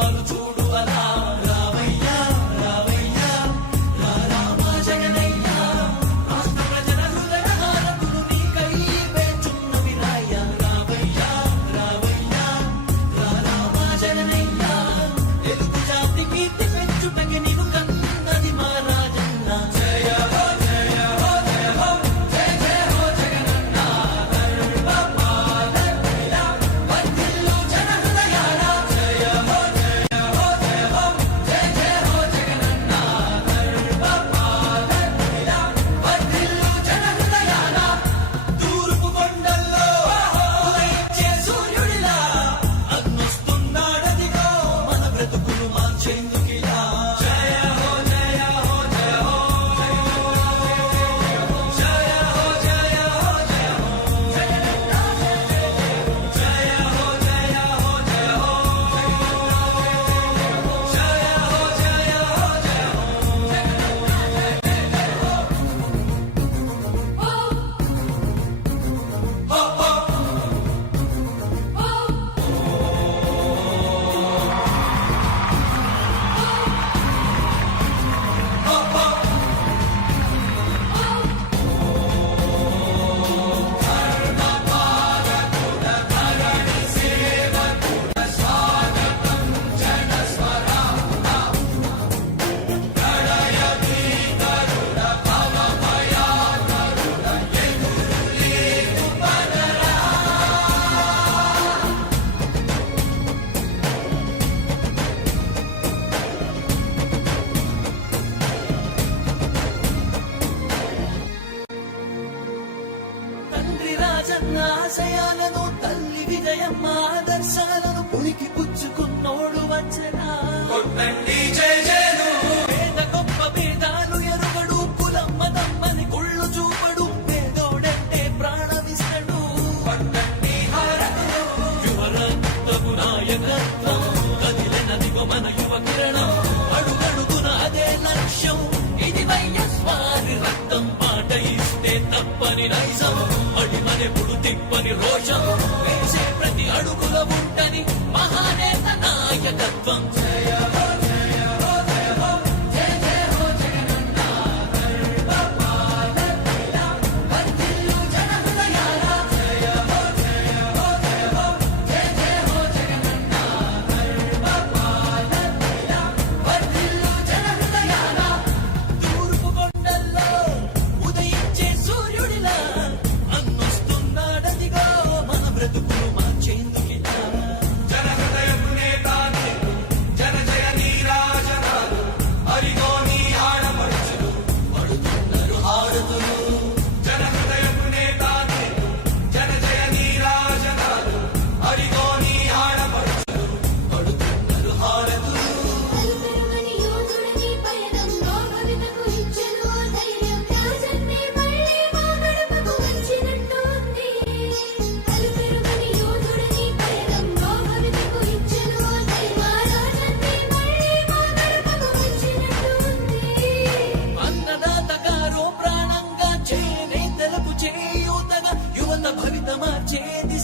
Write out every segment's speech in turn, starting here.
arzu ఆశయాలను తల్లి విజయమ్మ ఆదర్శాలను పులికి పుచ్చుకున్నోడు వచ్చనా పేద గొప్ప భేదాలు ఎరుగడు కులం మతం అని గుళ్ళు చూపడు పేదోడంటే ప్రాణమిస్తడు. యువరక్తము నాయకత్వం కదిలినదిగో మన యువ కిరణం అడుగడుగున అదే లక్ష్యం ఇది వైఎస్వారి రక్తం మాట ఇస్తే తప్పని నైజం.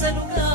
celular.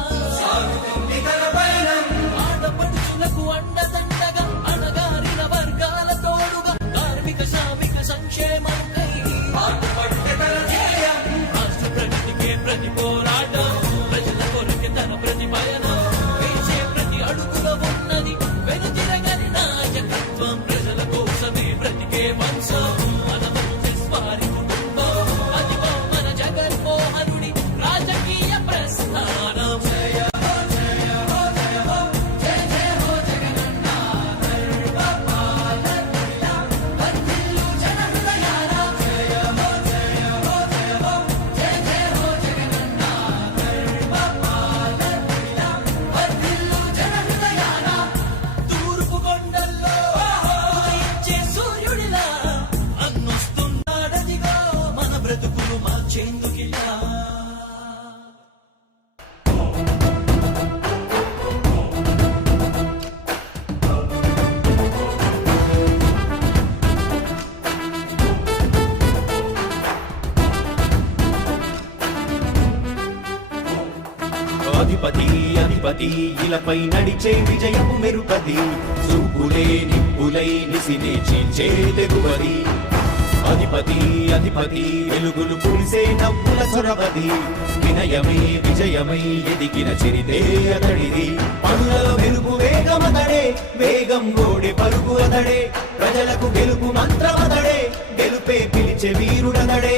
అధిపతి ఇలపై నడిచే విజయము మెరుపది చూపులే నిప్పులై నిసినే చీచే తెగువది. అధిపతి అధిపతి వెలుగులు పులిసే నవ్వుల చొరవది వినయమై విజయమై ఎదిగిన చిరితే అతడిది. పనులలో మెరుగు వేగమతడే వేగం గోడె పరుగు అతడే. ప్రజలకు గెలుపు మంత్రమతడే గెలుపే పిలిచే వీరుడతడే.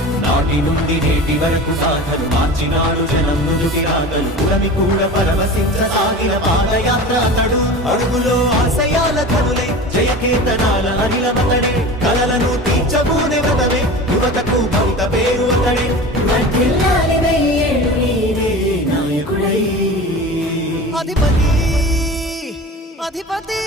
నాటి నుండి నేటి వరకు సాధను మార్చినాడు జనం నుదుటి రాగలు పురమి కూడా పరవశించ సాగిన పాదయాత్ర అతడు. అడుగులో ఆశయాల కనులే జయకేతనాల అనిలమతడే కలలను తీర్చబూనే వదవే యువతకు భవిత పేరు అతడే. అధిపతి అధిపతి.